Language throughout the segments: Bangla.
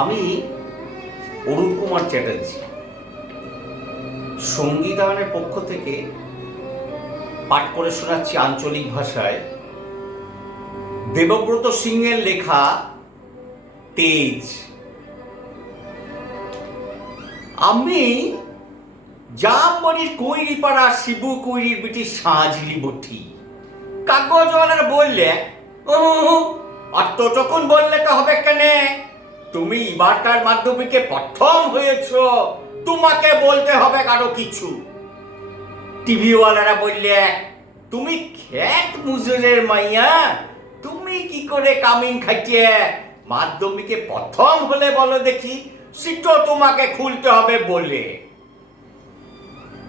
আমি অরুণ কুমার চ্যাটার্জি সঙ্গীতায়নের পক্ষ থেকে পাঠ করে শোনাচ্ছি আঞ্চলিক ভাষায় দেবব্রত সিংয়ের লেখা তেজ। আমি জামবনির কৈরিপাড়া শিবু কৈরির বেটি সাঁঝলি বটি। কাগজওয়ালার বললে আর তো তখন বললে তো হবে কেনে, তুমি এবারকার মাধ্যমিকে প্রথম হয়েছ, তোমাকে বলতে হবে কারো কিছু। টিভিওয়ালারা বললে তুমি খেত মুজুরের মাইয়া, তুমি কি করে কামিন খাইছে, মাধ্যমিকে প্রথম হলে বলো দেখি, সেটা তোমাকে খুলতে হবে বলে।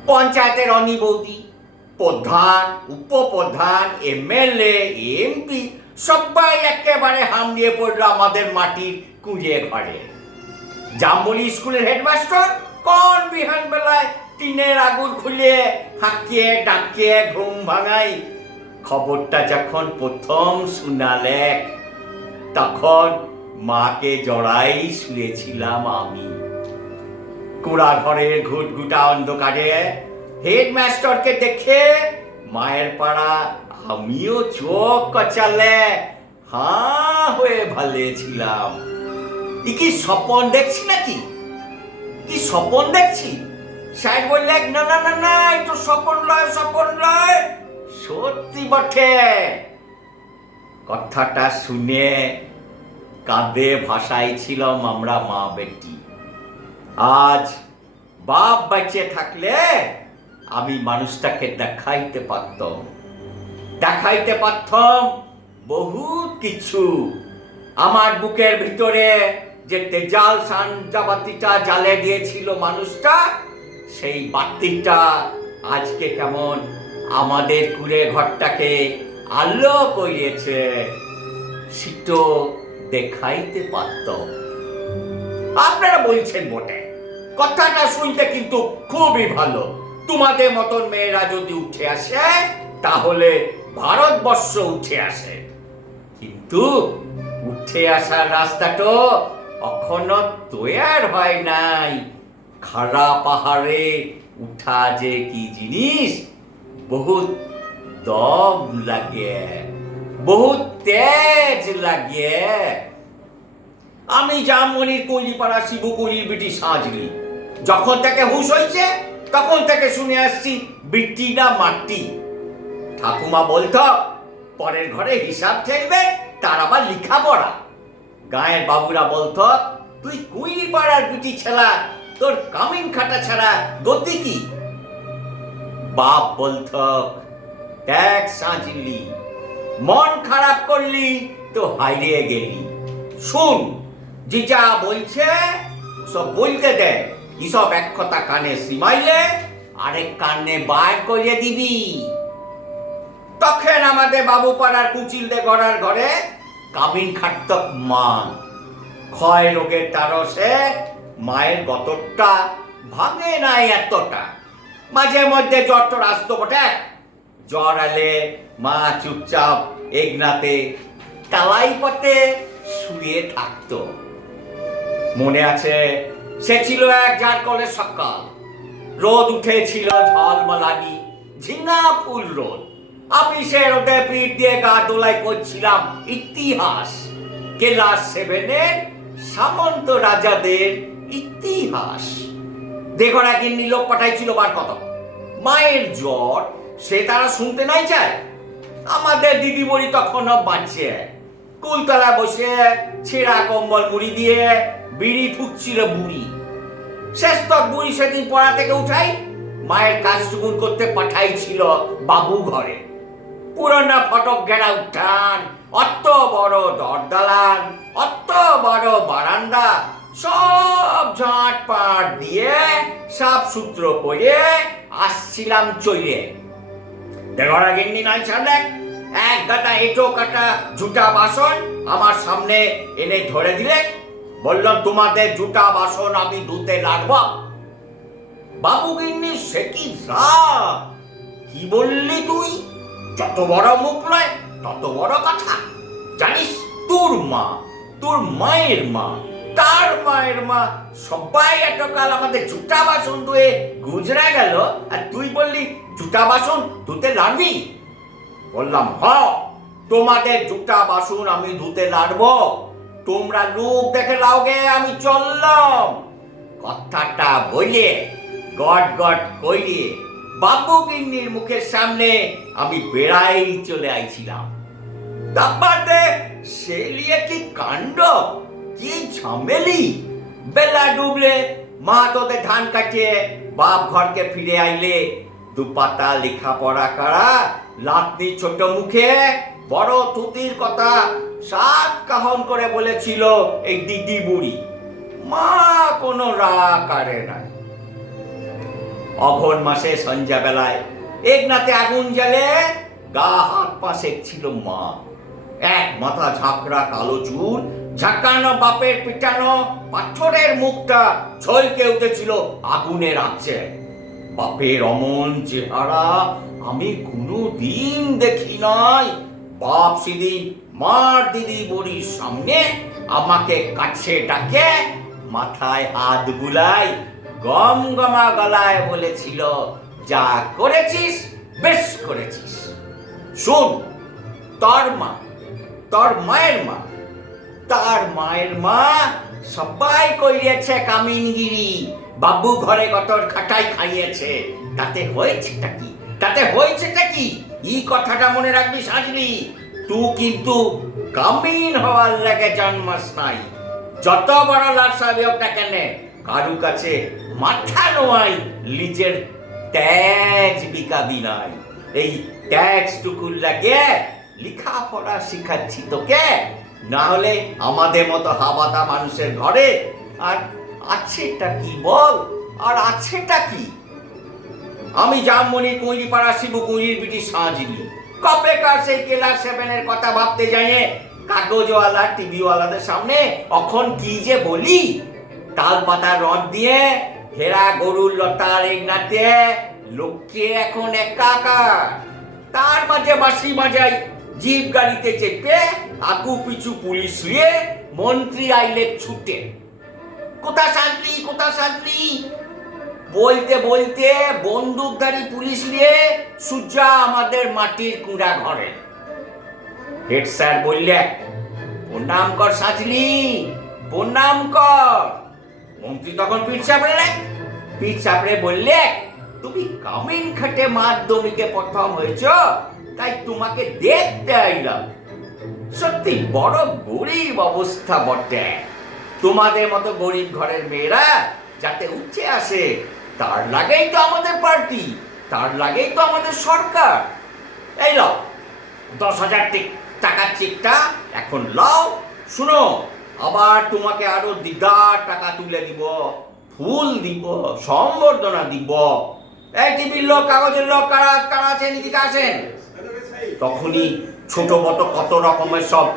পঞ্চায়েতের অনি বৌদি, প্রধান, উপপ্রধান, এমএলএ, এমপি সবাই একেবারে হাম দিয়ে পড়লো আমাদের মাটির কুঁড়ে ঘরে। জামবনি স্কুলের হেডমাস্টার কোন বিহান বেলায় টিনের আগুন খুলে হাঁকিয়ে ডাকিয়ে ঘুম ভাঙাই। খবরটা যখন প্রথম শুনালে তখন মাকে জড়াই শুয়েছিলাম আমি। কুড়া ঘরের ঘুটঘুটা অন্ধকারে হেডমাস্টারকে দেখে মায়ের পাড়া আমিও চোখ কচালে হাঁ হয়ে ভালেছিলাম। কি স্বপন দেখছি নাকি, কি স্বপন দেখছি? সাহেব বললেন না না না না, একটু স্বপন লয়, স্বপন লয়, সত্যি বটে। কথাটা শুনে কাঁদে ভাসাইছিলাম আমরা মা বেটি। আজ বাপ বেঁচে থাকলে আমি মানুষটাকে দেখাইতে পারতাম বহুত কিছু। আমার বুকের ভিতরে যে তেজাল সানজাবাতিটা জ্বালে দিয়েছিল মানুষটা, সেই বাতিটা আজকে কেমন আমাদের কুড়ে ঘরটাকে আলো করিয়েছে, সেটা দেখাইতে পারত। আপনারা বলছেন বটে, কথাটা শুনতে কিন্তু খুবই ভালো। তোমাদের মতন মেয়েরা যদি উঠে আসে তাহলে ভারতবর্ষ উঠে আসে, কিন্তু উঠে আসার রাস্তাটা এখনো তৈয়ার হয় নাই। খাড়া পাহাড়ে উঠা যে কি জিনিস, বহুত দম লাগে, বহুত তেজ লাগে। আমি জামবনির কৈরিপাড়া শিবু কৈরির বেটি সাঁঝলি, যখন থেকে হুঁশ হয়েছে তখন থেকে শুনে আসছি বৃত্তি না মাটি। ঠাকুমা বলতো পরের ঘরে হিসাব ঠেকবে, তার আবার লেখাপড়া। গায়ের বাবুরা বলতো তুই কৈরিপাড়ার বেটি ছেলা, তোর কামিন খাটা ছাড়া গতি কি? বাপ বলতো দেখ সাঁঝলি, মন খারাপ করলি তো হারিয়ে গেলি। শুন, যে যা বলছে সব বলতে দে, এসব এক কথা কানে সিমাইলে আরেক কানে বাইর করিয়ে দিবি। তখন আমাদের বাবু পাড়ার কুচিলদে গড়ার ঘরে কামিন খাটত মা। ক্ষয় রোগের তারসে মায়ের গতরটা ভাঙে নাই এতটা। মাঝে মধ্যে জ্বর আসতো বটে, জ্বর এলে মা চুপচাপ এগনাতে তালাই পথে শুয়ে থাকতো। মনে আছে, সে ছিল এক জারকলের সকাল, রোদ উঠেছিল ঝলমলানি, ঝিঙা ফুল রোদ। আমি সে রোদে পিঠ দিয়ে গা দোলাই করছিলাম ইতিহাস, ক্লাস 7-এর সামন্ত রাজাদের ইতিহাস। দেখোনা গিন্নি লোক পাঠাইছিল বার কত। মায়ের জ্বর সে তারা শুনতে নাই চায়। আমাদের দিদি বড়ি তখনও বাঁচছে, কুলতলা বসে ছেঁড়া কম্বল মুড়ি দিয়ে বিড়ি ফুটছিল বুড়ি। শেষ তক বুড়ি সেদিন পড়া থেকে উঠাই মায়ের কাজটুকুন করতে পাঠাইছিল বাবু ঘরে। পুরোনো ফটক ঘেরা উঠান, অত বড় দরদালান, অত বড় বারান্দা, সব ঝাঁট পাট দিয়ে সাপ সূত্র করে আসছিলাম চলে। দেওয়ারা গিন্নি নাই ছাড়লে এক গাটা এঁটো কাটা জুটা বাসন আমার সামনে এনে ধরে দিলে, বললাম তোমাদের জুটা বাসন আমি ধুতে লাগব। বাবু গিন্নি সে কি রাগ, কি বললি তুই? যত বড় মুখ নয় তত বড় কথা। জানিস তোর মা, তোর মায়ের মা তার মায়ের মা, সবাই এতকাল আমাদের জুটা বাসন ধুয়ে গুজরা গেল, আর তুই বললি জুটা বাসন ধুতে লাগবি? বললাম হ, তোমাদের জুটা বাসন আমি ধুতে লাগবো, তোমরা লোক দেখে লাওগে, আমি চললাম। কথাটা বলে গট গট কইয়ে বাবু গিন্নির মুখের সামনে আমি বেড়াই চলে আইছিলাম। তারপরে সে লিয়ে কি কাণ্ড, কি ঝামেলি! বেলা ডুবলে মা তোদের ধান কাটিয়ে বাপ ঘরকে ফিরে আইলে দুপাতা লেখাপড়া করা লাতনি ছোট মুখে বড় থুতির কথা সাত কাহন করে বলেছিল এই দিদি বুড়ি। মা কোনো রাগ কারে নাই। অঘন মাসে সন্ধ্যাবেলায় একনাতে আগুন জ্বালে গা হাত পা সেকছিল মা। এক মাথা ঝাঁকড়া কালো চুল, ঝাঁকানো বাপের পিটানো পাথরের মুখটা ঝলকে উঠেছিল আগুনের আঁচে। বাপের অমন চেহারা আমি কোনোদিন দেখি নাই। বাপ সেদিন মার দিদি বুড়ির সামনে আমাকে কাছে ডাকে, মাথায় হাত বুলাই গম গমা গলায় বলেছিল, যা করেছিস বেশ করেছিস। শোন, তোর মা, তোর মায়ের মা, তার মায়ের মা সবাই করিয়েছে কামিনগিরি, বাবু ঘরে গতর খাটাই খাইয়েছে। তাতে হয়েছেটা কি, তাতে হয়েছেটা কি? এই কথাটা মনে রাখবি সাজলি। তুই কিন্তু কামিন হওয়ার লাগে জন্মাস নাই। যত বড় লাটসা হোক না কেন, কারু কাছে মাথা নোয়াই লিজের ট্যাক্স বিকাবি নাই। এই ট্যাক্স টুকুর লাগে লেখাপড়া শিখাচ্ছি তোকে, না হলে আমাদের মতো হাবাতা মানুষের ঘরে আর আছেটা কি বল? আর আছেটা কি? আমি জামমনি কুঁড়ি পাড়া শিবু কুঁড়ির বিটি সাজিনি কবে কার সেই ক্লাস 7-এর কথা ভাবতে যাইয়ে কাগজওয়ালা টিভিওয়ালাদের সামনে অখন কি যে বলি। তাল পাতার রড দিয়ে হেরা গরুর লতার একনাতে লোককে এখন একাকার, তার মাঝে বাঁশি বাজাই, জিপ গাড়িতে চেপে আগু পিছু পুলিশ নিয়ে মন্ত্রী আইলে ছুটে। কোথা সাজলি, কোথা সাজলি বলতে বলতে বন্দুকধারী পুলিশ নিয়ে সুজা আমাদের মাটির কুঁড়া ঘরে। হেড স্যার বললে, প্রণাম কর সাজলি, প্রণাম কর। মন্ত্রী তখন পিঠ চাপড়ে বললে, তুমি কামিন খাটে মাধ্যমিকে প্রথম হয়েছ, তাই তোমাকে দেখতে আইলাম। সত্যি বড় গরিব অবস্থা বটে। তোমাদের মতো গরিব ঘরের মেয়েরা যাতে উঠে আসে, তার লাগেই তো আমাদের পার্টি, তার লাগেই তো আমাদের সরকার। এই লও 10,000 টাকার চেকটা এখন লও। শুনো, আবার তোমাকে আরো দিদার টাকা তুলে দিব, ফুল দিব, সম্বর্ধনা দিব। এই টিভির লোক, কাগজের লোক, কারা কারা আছেন এদিকে আসেন। তখনই ছোট বড় কত রকমের সব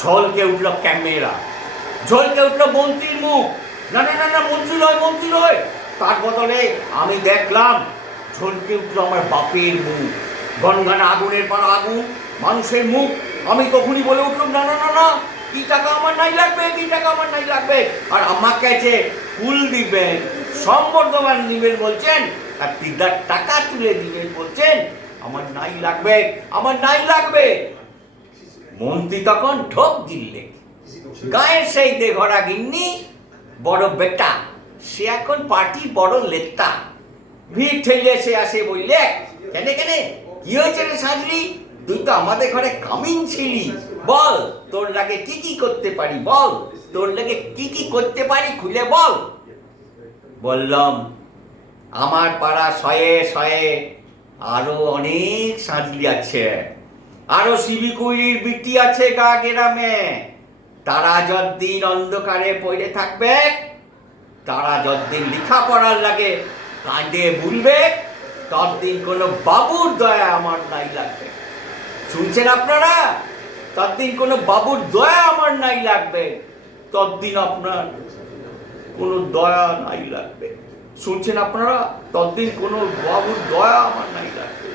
ঝলকে উঠল ক্যামেরা, ঝলকে উঠল মন্ত্রীর মুখ। না না না না, মন্ত্রী নয়, মন্ত্রী নয়। তার বদলে আমি দেখলাম ঝলকে উঠল আমার বাপের মুখ, গনগানা আগুনের পাড়া আগুন, মানুষের মুখ। আমি তখনই বলে উঠলাম, না না না না, কি টাকা আমার নাই লাগবে, কি টাকা আমার নাই লাগবে। আর আমাকে যে ফুল দিবেন, সম্বর্ধনা দিবেন বলছেন, আর দিদার টাকা তুলে দিবেন বলছেন, আমার নাই লাগবে, আমার নাই লাগবে। মন্ত্রী তখন ঢোক গিললে। গায়ের সেই দেঘরা গিন্নি বড় বেটা, সে এখন পার্টির বড় লেতা। ভিড় ঠেলে সে আসে বললে, কেনে কেনে কি হয়েছে রে সাজলি, তুই তো আমাদের ঘরে কামিন ছিলি, বল তোর লাগে কি কি করতে পারি, বল তোর লাগে কি কি করতে পারি, খুলে বল। বললাম, আমার পাড়া শয়ে শয়ে আরো অনেক সাজলি আছে, আরো শিবিকুড়ির বিটি আছে গা গ্রামে। তারা যতদিন অন্ধকারে পড়ে থাকবে, তারা যতদিন লেখাপড়ার লাগে কাঁদে ভুলবে, ততদিন কোনো বাবুর দয়া আমার নাই লাগবে। শুনছেন আপনারা? ততদিন কোনো বাবুর দয়া আমার নাই লাগবে, ততদিন আপনার কোনো দয়া নাই লাগবে। শুনছেন আপনারা? ততদিন কোনো বাবুর দয়া আমার নাই লাগবে।